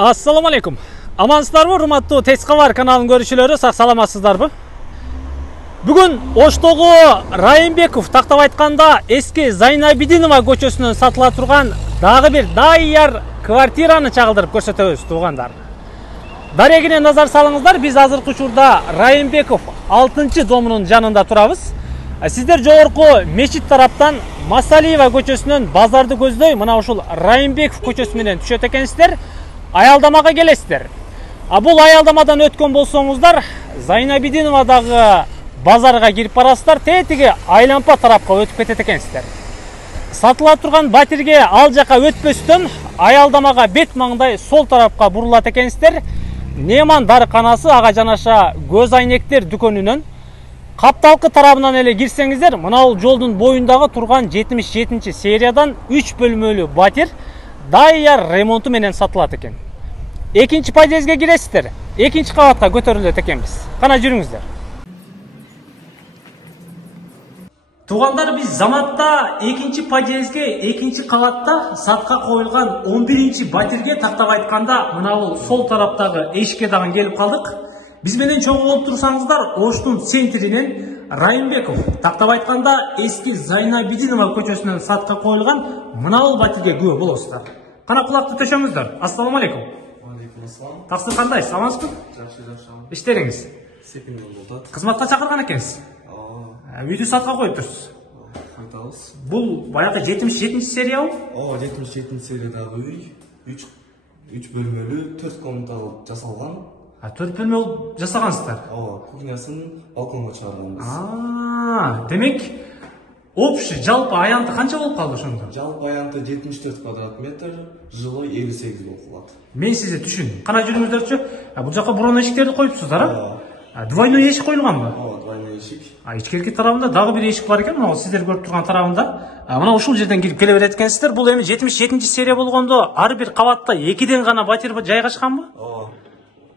Assalamu alaikum. Amansыздарбы, урматтуу Тескабар каналынын көрүүчүлөрү, сак саламатсыздарбы? Бүгүн Оштогу Райымбеков тактап айтканда эски Зайнабидинова көчөсүнөн сатыла турган дагы бир дайыр квартираны чагылдырып көрсөтөбүз, туугандар. Дарегине назар салыңыздар, биз азыркы учурда Райымбеков 6-домунун жанында турабыз. Сиздер жогорку мечит тараптан Масалиева көчөсүнөн базарды көздөй мына ушул Райымбеков көчөсү менен түшөт экенсиздер. Аялдамага келесиздер. Бул аялдамадан өткөн болсоңуздар, Зайнабидиновадагы базарга кирип барасыздар, тетиги айлампа тарапка өтүп кетет экенсиздер. Сатыла турган батирге ал жака өтпөстөн аялдамага бет маңдай сол тарапка бурулат экенсиздер. Неман дарыканасы ага жанаша көз айнектер дүкөнүнөн капталкы тарабынан эле кирсеңиздер, мына бул жолдун боюндагы турган 77-сериядан 3 бөлмөлүү батир дайыр ремонту менен сатылат экен. Экинчи подъездге киресиздер, экинчи кабатка көтөрүлөт экенбиз. Кана жүрүңүздөр. Туугандар, биз Заматта экинчи подъездге, экинчи кабатта сатка коюлган 11-чи батирге тактап айтканда мына бул сол тараптагы эшикке дагы келип калдык. Биз менен чогуу болуп турсаңыздар, Оштун центринен Райымбеков тактап айтканда эски Зайнабидинова көчөсүнөн сатка коюлган мына бул батирге күбө болосуздар. Кана кулакты төшөңүздөр. Ассаламу алейкум. Алейкум ассалам. Таксы кандайсыз? Амансызбы? Жакшы. Иштериңиз? Сепинен болот. Кызматка чакырган экенсиз. Үйдү сатка коюп турсуз. Кайтабыз. Бул баягы 77-чи сериябы? 77 сериядагы үй 3 бөлмөлүү 4 комнаталуу жасалган. 4 бөлмө жасагансыздар. Кухнясын балконго чыгарганбыз. Демек общий жалпы аянты канча болуп калды ошондо? Жалпы аянты 74 квадрат метр, жилой 58 болуп калат. Мен сизди түшүндүм. Кана жүрүңүздөрчү. Бул жака бурон эшиктерди коюпсуздар, Двойной эшик коюлганбы? Двойной эшик. Ичкерки тарабында дагы бир эшик бар экен, мына сиздер көрүп турган тарабында. Мына ушул жерден кирип келе берет экенсиздер. Бул эми 77-чи серия болгондо ар бир кабатта 2ден гана батир жайгашканбы?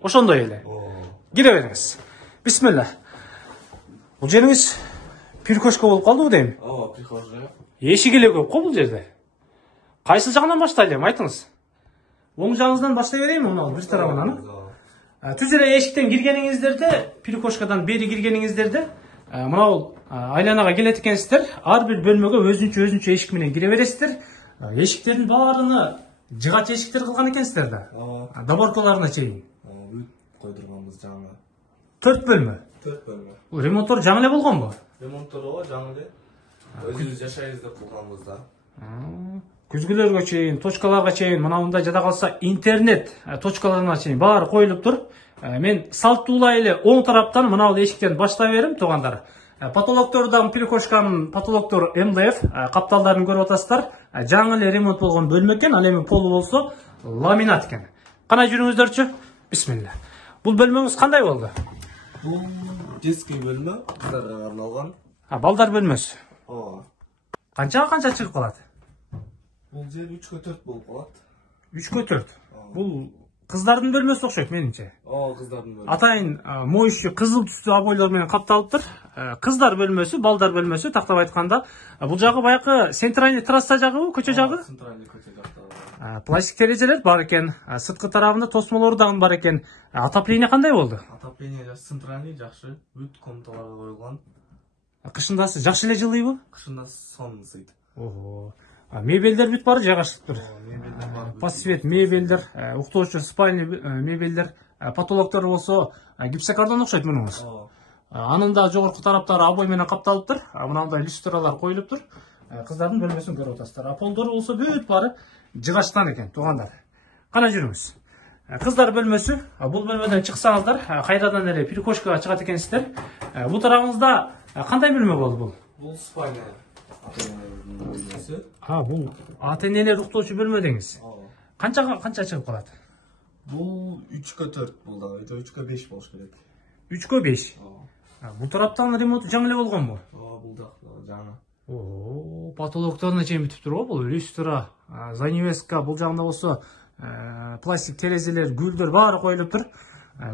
Ошондой эле. Кире бериңиз. Бисмилла. Бул жериңиз прихожка болуп калдыбы дейм? Прихожка. Эшик эле көп го бул жерде. Кайсы жагынан баштайлы эми, айтыңыз. Оң жагыңыздан баштай берейинби, мына бир тарабынан? Түз эле эшиктен киргениңиздерде, прихожкадан бери киргениңиздерде, мына бул айланага келет экенсиздер. Ар бир бөлмөгө өзүнчө эшик менен кире бересиздер. Эшиктердин баарыны жыгач эшиктер кылган экенсиздер да. Доборкаларына чейин. Койдурганбыз жаңы. 4 бөлмө. 4 бөлмө. Бул ремонттор жаңы эле болгонбу? Ремонттор жаңы эле. Өзүбүз жашайбыз деп кылганбыз да. Күзгүлөргө чейин, точкаларга чейин, мына мындай жада калса интернет точкаларына чейин баары коюлуп тур. Мен салттуулай эле оң тараптан мына бул эшиктен баштай берем, туугандар. Потолоктору дагы прихожканын потолоктору МДФ капталдарын көрүп атасыздар. Жаңы эле ремонт болгон бөлмө экен, ал эми полу болсо ламинат экен. Кана жүрүңүздөрчү. Бисмилла. Бул бөлмөңүз кандай болду? Бул детский бөлмө, кыздарга арналган. Балдар бөлмөсү. Канчага канча чыгып калат? Бул жер 3/4 болуп калат. 3/4. Бул кыздардын бөлмөсү окшойт менимче. Кыздардын бөлмөсү. Атайын моющий кызыл түстүү обойлор менен капталыптыр. Кыздар бөлмөсү, балдар бөлмөсү тактап айтканда. Бул жагы баягы центральный трасса жагыбы, көчө жагы? Центральный көчө жакта. Пластик терезелер бар экен. Сырткы тарабында тосмолору дагы бар экен. Отопление кандай болду? Отопление центральный жакшы, бүт комнаталарга коюлган. Кышындасы жакшы эле жылыйбы? Кышында сонун ысыйт. Мебелдер бүт бары жайгашылыптыр. Подсвет мебелдер, уктоочу спальный мебелдер, потолоктор болсо гипсокартон окшойт мунуңуз. Анын да жогорку тараптары обой менен капталыптыр. Мындай люстралар коюлуптур. Кыздардын бөлмөсүн көрүп атасыздар. Полдор болсо бүт бары жыгачтан экен, туугандар. Кана жүрүңүз. Кыздар бөлмөсү, бул бөлмөдөн чыксаңыздар, кайрадан эле прихожкага чыгат экенсиздер. Бул тарабыңызда кандай бөлмө болду бул? Бул спальня. Бул ата-энелер уктоочу бөлмө деңиз. Канча чыгып калат? Бул 3/4 болду, 3/5 болуш керек. 3/5. Бул тараптан ремонту жаңы эле болгонбу? Бул да жаңы. Потолокторуна чейин бүтүп тур бул люстра, занавеска, бул жагында болсо пластик терезелер, гүлдөр баары коюлуп тур.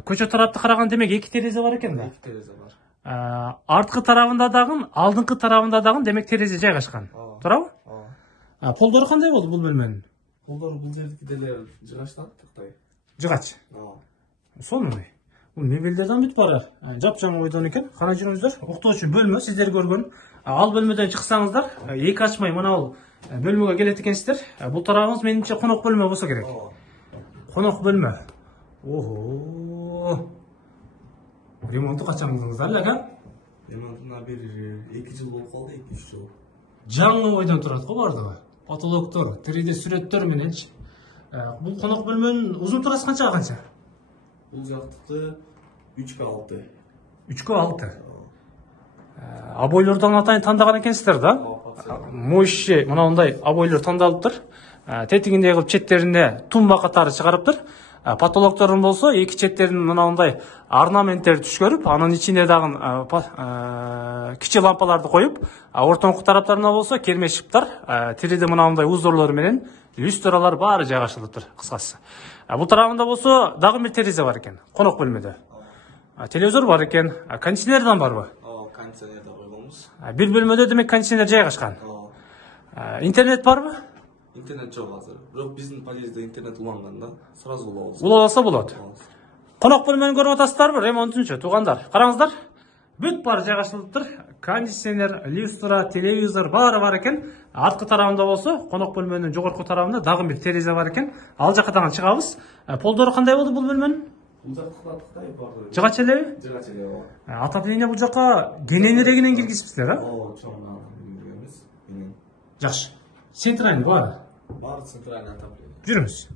Көчө тарапты караганда демек 2 терезе бар экен да. 2 терезе бар. Арткы тарабында дагы, алдыңкы тарабында дагы демек терезе жайгашкан. Туурабы? Полдору кандай болду бул бөлмөнүн? Полдору бул жердики деле жыгачтан тактай. Жыгач. Ооба. Сонун. Бул мебелдерден бүт бара. Жапжаңы ойдон экен. Кана жүрүңүздөр. Уктоочу бөлмө сиздер көргөн. Ал бөлмөдөн чыксаңыздар, эки ачмай мына бул бөлмөгө келет экенсиздер. Бул тарабыңыз менимче конок бөлмө болсо керек. Ооба. Конок бөлмө. Ого. Ремонту качан кылдыңыздар эле, ака? Ремонтуна бир 2 жыл болуп калды, 2-3 жыл. Жаңы ойдон турат го бардыгы. Потолоктор, 3D сүрөттөр мененчи. Бул конок бөлмөнүн узун турасы канчага канча? Бул жактыкты 3x6. 3x6. Обойлордон атайын тандаган экенсиздер да? Мощи мынандай обойлор тандалыптыр. Тетигинде кылып четтерине тумба катары чыгарыптыр. Потолокторун болсо эки четтерин мынандай орнаменттер түшкөрүп, анын ичине дагы кичи лампаларды коюп, ортоңку тараптарына болсо керме шыптар, 3D мынандай узорлор менен люстралар баары жайгашылыптыр, кыскасы. Бул тарабында болсо дагы бир терезе бар экен, конок бөлмөдө. Телевизор бар экен, кондиционерден барбы? Ооба, кондиционер да койгонбуз. Бир бөлмөдө демек кондиционер жайгашкан. Интернет барбы? Интернет жок азыр. Бирок биздин подъездде интернет уланган да, сразу улабыз. Уласа болот. Конок бөлмөнү көрүп атасыздарбы? Ремонтунчу туугандар. Караңыздар. Бүт баары жайгашылыптыр. Кондиционер, люстра, телевизор баары бар экен. Арткы тарабында болсо, конок бөлмөнүн жогорку тарабында дагы бир терезе бар экен. Ал жакка дагы чыгабыз. Полдору кандай болду бул бөлмөнүн? Бул жактыктай барды. Жыгач элеби? Жыгач эле ооба. Отопление бул жакка кененирээкинен киргизипсиздер, а? Ооба, чоңуна киргизебиз. Жакшы. Центральный баары. Баары центральный отопление. Жүрүңүз.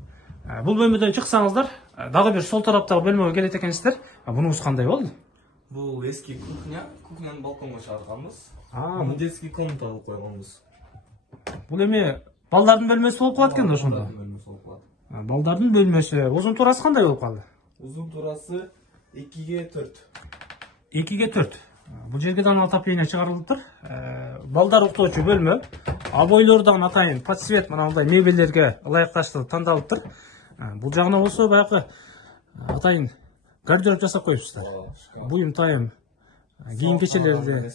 Бул бөлмөдөн чыксаңыздар, дагы бир сол тараптагы бөлмөгө келет экенсиздер. Бунуңуз кандай болду? Бул эски кухня, кухняны балконго чыгарганбыз. Бул детский комната кылып койгонбуз. бул эми балдардын бөлмөсү болуп калат экен да ошондо. Балдардын бөлмөсү. Узун турасы кандай болуп калды? Узун турасы 2x4. 2x4. Бул жерге дагы отопление чыгарылыптыр. Балдар уктоочу бөлмө. Обойлордон атайын подсвет мынандай мебелдерге ылайыкташтырып тандалыптыр. Бул жагына болсо баягы атайын гардероб жасап коюпсуздар. Буюм тайым кийин кечелерди.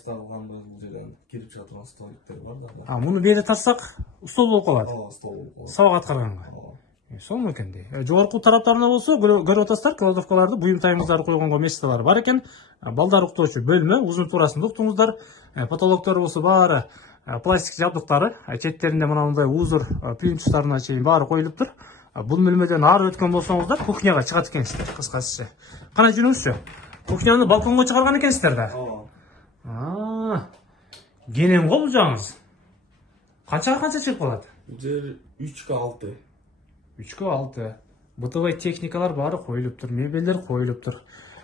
Кирип чыга турган столиктер бар да. Муну бери тартсак стол болуп калат. Стол болуп калат. Сабак аткарганга. Сонун экен дей. Жогорку тараптарына болсо көрүп атасыздар, кладовкаларды буюм тайымыңыздарды койгонго месталар бар экен. Балдар уктоочу бөлмө, узун турасында уктуңуздар. Потолоктору болсо баары пластик жабдыктары, четтеринде мынандай узур плинтустарына чейин баары коюлуптур. Бул бөлмөдөн ары өткөн болсоңуздар, кухняга чыгат экенсиздер, кыскасы. Кана жүрүңүзчү. Кухняны балконго чыгарган экенсиздер да. Кенен го бул жагыңыз. Канчага чыгып калат? Бул жер 3x6. 3x6. БТВ техникалар баары коюлуптур, мебелдер коюлуптур.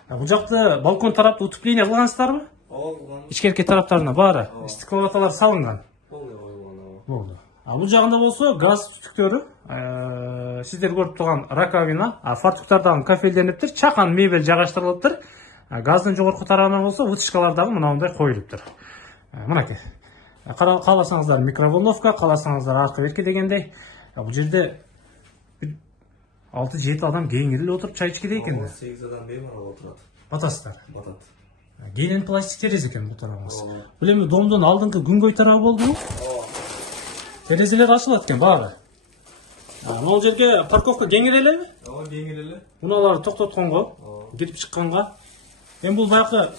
Бул жакта балкон тарапты утепление кылгансыздарбы? Ооба. Ичкерки тараптарына баары стекловаталар салынган. Болду. Бул жагында болсо газ түтүктөрү, сиздер көрүп турган раковина, фартуктардан кафелдениптир, чакан мебель жайгаштырылыптыр. Газдын жогорку тарабына болсо вытяжкалар дагы мындай коюлуптур. Мынакей. Кааласаңыздар микроволновка, кааласаңыздар аркы берки дегендей. Бул жерде 6-7 адам кеңири отуруп чай ичкиде экен да. 8 адам беймарал отурат. Батасыздар. Батат. Кенен пластик терезе экен бул тарабыңыз. Бул эми домдон алдыңкы күнгөй тарабы болдубу? Терезелер ачылат экен баары. Могул жерге парковка кеңири элеби? Ооба, кеңири эле. Унааларды токтотконго, кирип чыкканга. Эми бул баягы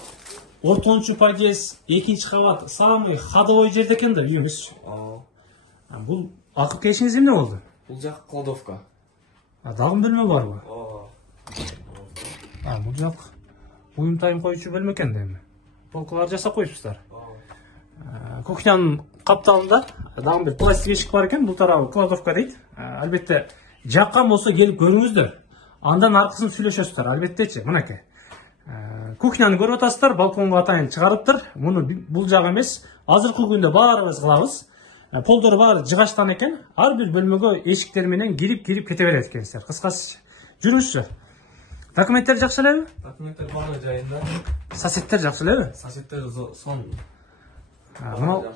ортончу подъезд, 2-нчи кабат, самый ходовой жерде экен да үйүңүз. Бул акып келишиңиз эмне болду? Бул жак кладовка. Дагы бөлмө барбы? Ооба. Бул жак буюм тайым коюучу бөлмө экен да эми. Полкалар жасап коюпсуздар. Кухнянын капталында дагы бир пластик эшик бар экен. Бул тарабы кладовка дейт. Албетте жаккан болсо келип көрүңүздөр. Андан аркысын сүйлөшөсүздөр. Албеттечи, мынакей. Кухняны көрүп атасыздар, балконго атайын чыгарыптыр. Муну бул жак эмес, азыркы күндө баарыбыз кылабыз. Полдору баары жыгаштан экен. Ар бир бөлмөгө эшиктер менен кирип кете берет экенсиздер. Кыскасы жүрүңүзчү. Документтер жакшы элеби? Документтер баары жайында. Соседтер жакшы элеби? Соседтер сон. Мына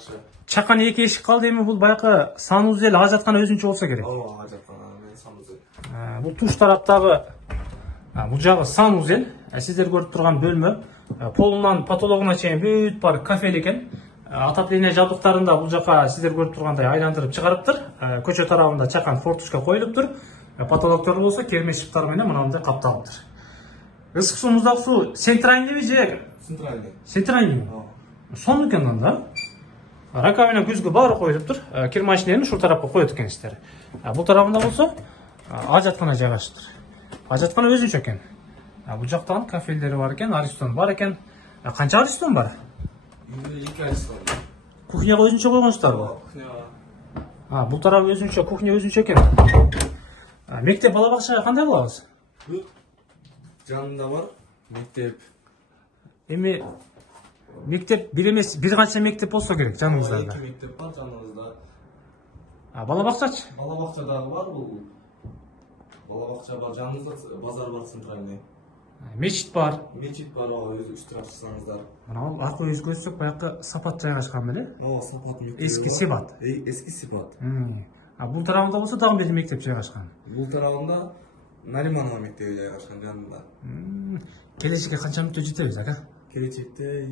чакан эки эшик калды, эми бул баягы санузел ажаткан өзүнчө болсо керек. Ооба, ажаткан санузел. Бул туш тараптагы бул жагы санузел. Сиздер көрүп турган бөлмө. Полунан потологуна чейин бүт бар кафель экен. Отопление жабдыктарында бул жака сиздер көрүп тургандай айландырып чыгарыптыр. Көчө тарабында чакан форточка коюлуптур. Потолоктор болсо керме шыптар менен мынандай капталыптыр. Ысык суу, муздак суу центральныйбы же Центральный. центральный? Сонун экен анда. Раковина көзгө баары коюлуптур. Кир машинени ушул тарапка коет экенсиздер. Бул тарабында болсо ажаткана жайгашыптыр. Ажаткана өзүнчө экен. Бул жактан кафелдери бар экен, аристон бар экен. Канча аристон бар? 2 аристон. Кухняга өзүнчө койгонсуздарбы? Кухня. Бул тарап өзүнчө, кухня өзүнчө экен. Мектеп бала бакчага кандай кылабыз? Бут жанында бар мектеп. Эми мектеп бир эмес, бир канча мектеп болсо керек жаныңыздарда. 2 мектеп бар жаныңызда. Бала бакчачы? Бала бакча дагы бар бул. Бала бакча бар, жаныңызда базар бар центральный. Мечит бар. Мечит бар, өзү үстүрөп чыксаңыздар. Мына аркы көз көрсөк баягы сапат жайгашкан беле? Сапат мектеп. Эски сипат. Эски сипат. Бул тарабында болсо дагы бир мектеп жайгашкан. Бул тарабында Нариманова мектеби жайгашкан жанында. Келечекке канча мүнөттө жетебиз, ака? Келечекте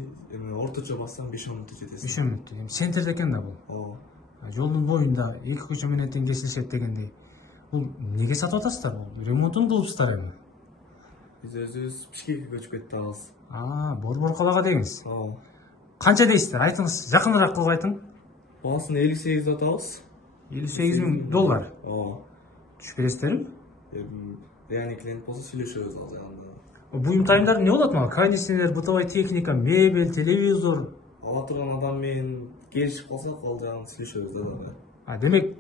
орточо бассам 5 мүнөттө жетесиз. 5 мүнөттө. Центрде экен да бул. Жолдун боюнда 2 көчө менен тең кесилишет дегендей. Бул неге сатып атасыздар? Бул ремонтун кылыпсыздар эми. Биз өзүбүз Бишкекке көчүп кеттик. Борбор калага деңиз. Канча дейсиздер? Айтыңыз, жакыныраак кылып айтың. Баасын 58 атабыз. $58,000. Түшүп бересиздерби? Реальный клиент болсо сүйлөшөбүз ал жагында. Буюмтайымдар эмне болот мага? Кондиционер, бытовой техника, мебель, телевизор. Ала турган адам менен келишип калсак ал жагын сүйлөшөбүз да. Демек,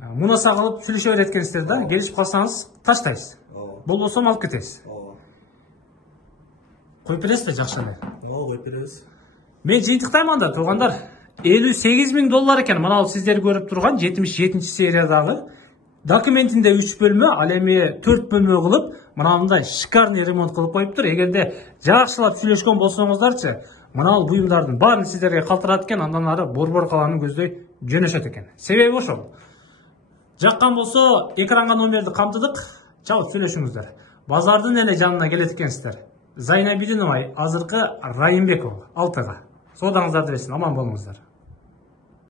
мунаса кылып сүйлөшө берет экенсиздер да? Келишип калсаңыз таштайсыз. Болбосо алып кетесиз. Коюп бересиз да жакшы эле. Коюп беребиз. Мен жыйынтыктаймын анда, туугандар. $58,000 экен. Мына сиздер көрүп турган 77-сериядагы документинде 3 бөлмө, ал эми 4 бөлмө кылып, мынандай шикарный ремонт кылып коюптур. Эгерде жакшылап сүйлөшкөн болсоңуздарчы, мына буюмдардын баарын сиздерге калтырат экен, андан ары борбор калааны көздөй жөнөшөт экен. Себеби ошол. Жаккан болсо экранга номерди камтыдык, чалып сүйлөшүңүздөр. Базардын эле жанына келет экенсиздер. Зайнабидинова азыркы Райымбекова 6-га. Соодаңыздарды берсин, аман болуңуздар.